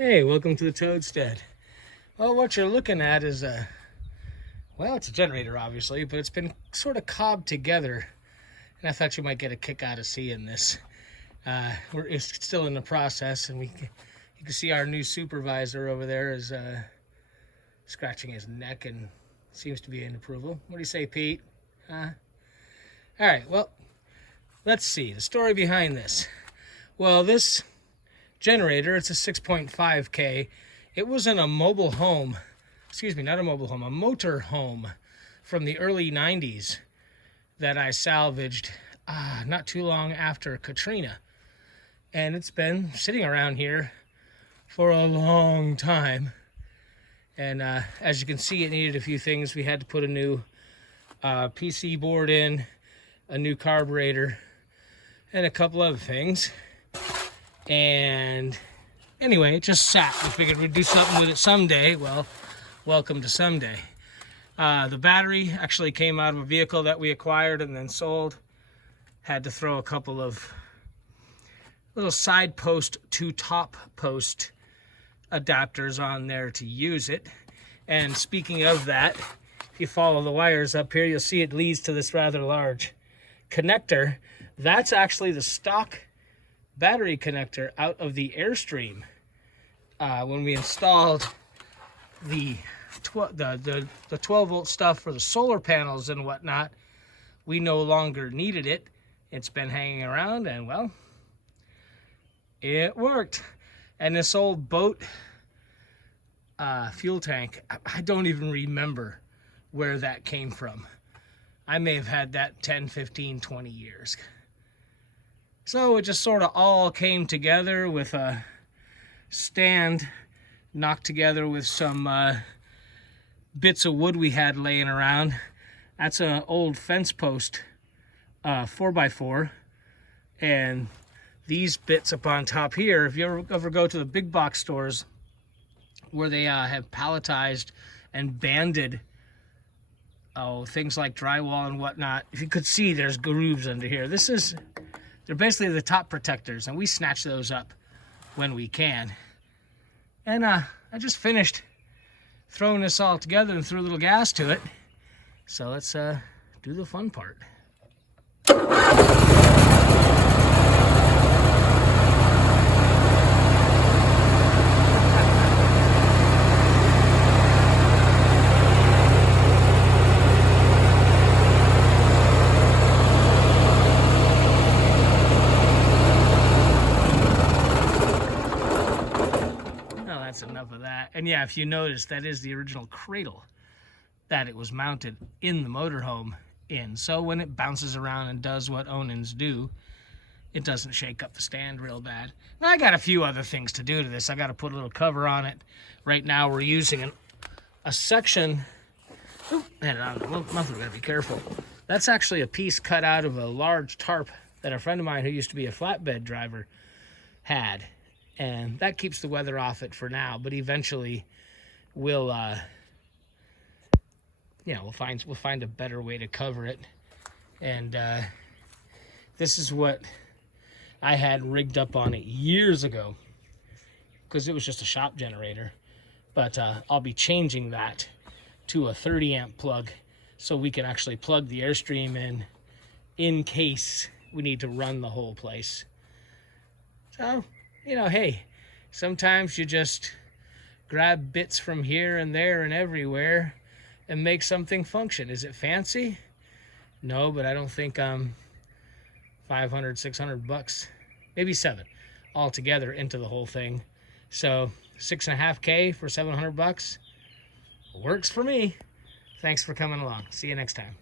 Hey, welcome to the Toadstead. Well, what you're looking at is well, it's a generator, obviously, but it's been sort of cobbed together. And I thought you might get a kick out of seeing this. It's still in the process, and you can see our new supervisor over there is scratching his neck and seems to be in approval. What do you say, Pete? All right, well, let's see. The story behind this. Well, this generator, it's a 6.5K. It was in a mobile home, excuse me, not a mobile home, a motor home from the early 90s that I salvaged not too long after Katrina. And it's been sitting around here for a long time. And as you can see, it needed a few things. We had to put a new PC board in, a new carburetor, and a couple other things. And anyway, it just sat. We figured we'd do something with it someday. Well, welcome to someday. The battery actually came out of a vehicle that we acquired and then sold. Had to throw a couple of little side post to top post adapters on there to use it. And speaking of that, if you follow the wires up here, you'll see it leads to this rather large connector. That's actually the stock battery connector out of the Airstream. When we installed the 12 volt stuff for the solar panels and whatnot, we no longer needed it. It's been hanging around, and well, it worked. And this old boat fuel tank, I don't even remember where that came from. I may have had that 10, 15, 20 years. So it just sort of all came together with a stand knocked together with some bits of wood we had laying around. That's an old fence post 4x4. And these bits up on top here, if you ever go to the big box stores where they have palletized and banded things like drywall and whatnot, if you could see, there's grooves under here. They're basically the top protectors, and we snatch those up when we can. And I just finished throwing this all together and threw a little gas to it. So let's do the fun part. That's enough of that. And yeah, if you notice, that is the original cradle that it was mounted in the motorhome in. So when it bounces around and does what Onans do, it doesn't shake up the stand real bad. Now, I got a few other things to do to this. I got to put a little cover on it. Right now we're using a section. Oop, and on the muffler, gotta be careful. That's actually a piece cut out of a large tarp that a friend of mine who used to be a flatbed driver had. And that keeps the weather off it for now, but eventually we'll find a better way to cover it. And this is what I had rigged up on it years ago, because it was just a shop generator. But I'll be changing that to a 30 amp plug so we can actually plug the Airstream in case we need to run the whole place. So, hey, sometimes you just grab bits from here and there and everywhere and make something function. Is it fancy? No, but I don't think 500, 600 bucks, maybe $7 altogether into the whole thing. So 6.5K for 700 bucks works for me. Thanks for coming along. See you next time.